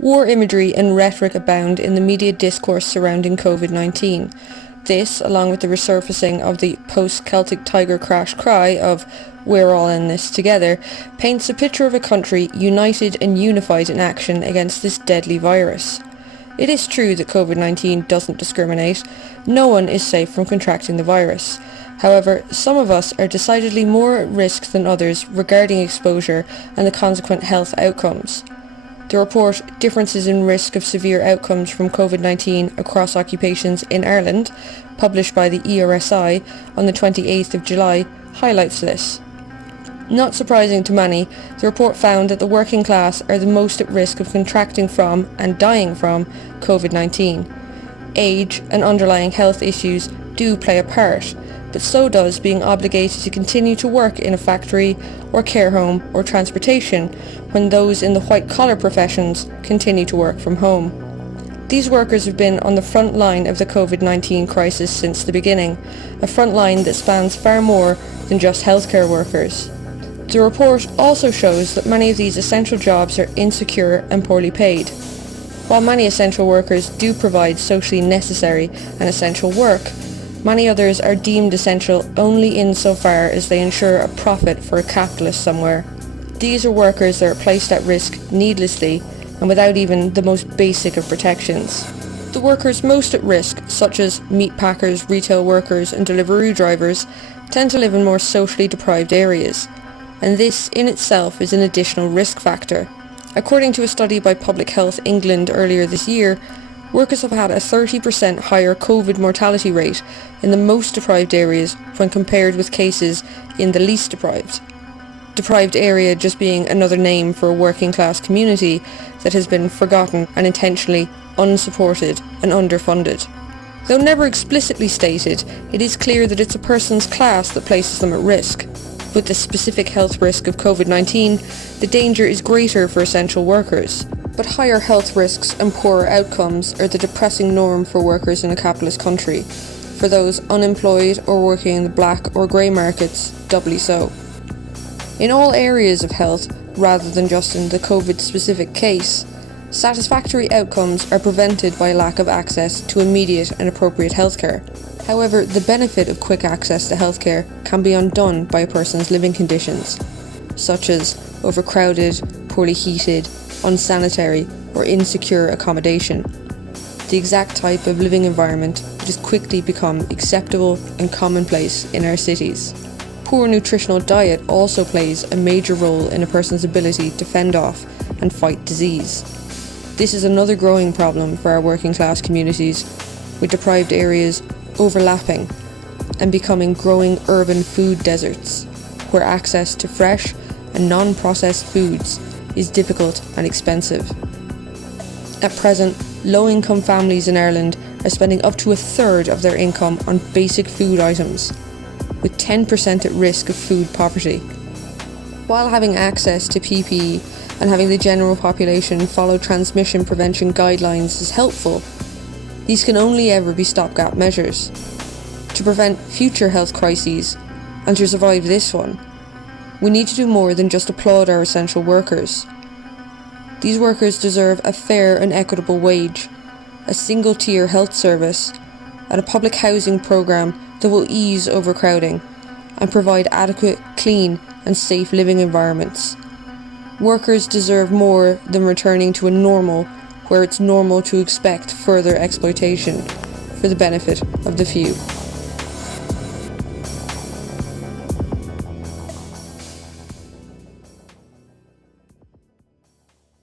War imagery and rhetoric abound in the media discourse surrounding COVID-19. This, along with the resurfacing of the post-Celtic Tiger crash cry of "we're all in this together," paints a picture of a country united and unified in action against this deadly virus. It is true that COVID-19 doesn't discriminate. No one is safe from contracting the virus. However, some of us are decidedly more at risk than others regarding exposure and the consequent health outcomes. The report Differences in Risk of Severe Outcomes from COVID-19 Across Occupations in Ireland, published by the ERSI on the 28th of July, highlights this. Not surprising to many, the report found that the working class are the most at risk of contracting from and dying from COVID-19. Age and underlying health issues do play a part, but so does being obligated to continue to work in a factory or care home or transportation when those in the white-collar professions continue to work from home. These workers have been on the front line of the COVID-19 crisis since the beginning, a front line that spans far more than just healthcare workers. The report also shows that many of these essential jobs are insecure and poorly paid. While many essential workers do provide socially necessary and essential work, many others are deemed essential only insofar as they ensure a profit for a capitalist somewhere. These are workers that are placed at risk needlessly and without even the most basic of protections. The workers most at risk, such as meat packers, retail workers and delivery drivers, tend to live in more socially deprived areas, and this in itself is an additional risk factor. According to a study by Public Health England earlier this year, workers have had a 30% higher COVID mortality rate in the most deprived areas when compared with cases in the least deprived. Deprived area just being another name for a working class community that has been forgotten and intentionally unsupported and underfunded. Though never explicitly stated, it is clear that it's a person's class that places them at risk. With the specific health risk of COVID-19, the danger is greater for essential workers. But higher health risks and poorer outcomes are the depressing norm for workers in a capitalist country. For those unemployed or working in the black or grey markets, doubly so. In all areas of health, rather than just in the COVID-specific case, satisfactory outcomes are prevented by lack of access to immediate and appropriate healthcare. However, the benefit of quick access to healthcare can be undone by a person's living conditions, such as overcrowded, poorly heated, unsanitary or insecure accommodation. The exact type of living environment which has quickly become acceptable and commonplace in our cities. Poor nutritional diet also plays a major role in a person's ability to fend off and fight disease. This is another growing problem for our working class communities, with deprived areas overlapping and becoming growing urban food deserts, where access to fresh and non-processed foods is difficult and expensive. At present, low-income families in Ireland are spending up to a third of their income on basic food items, with 10% at risk of food poverty. While having access to PPE and having the general population follow transmission prevention guidelines is helpful, these can only ever be stopgap measures. To prevent future health crises, and to survive this one, we need to do more than just applaud our essential workers. These workers deserve a fair and equitable wage, a single-tier health service, and a public housing programme that will ease overcrowding and provide adequate, clean and safe living environments. Workers deserve more than returning to a normal where it's normal to expect further exploitation for the benefit of the few.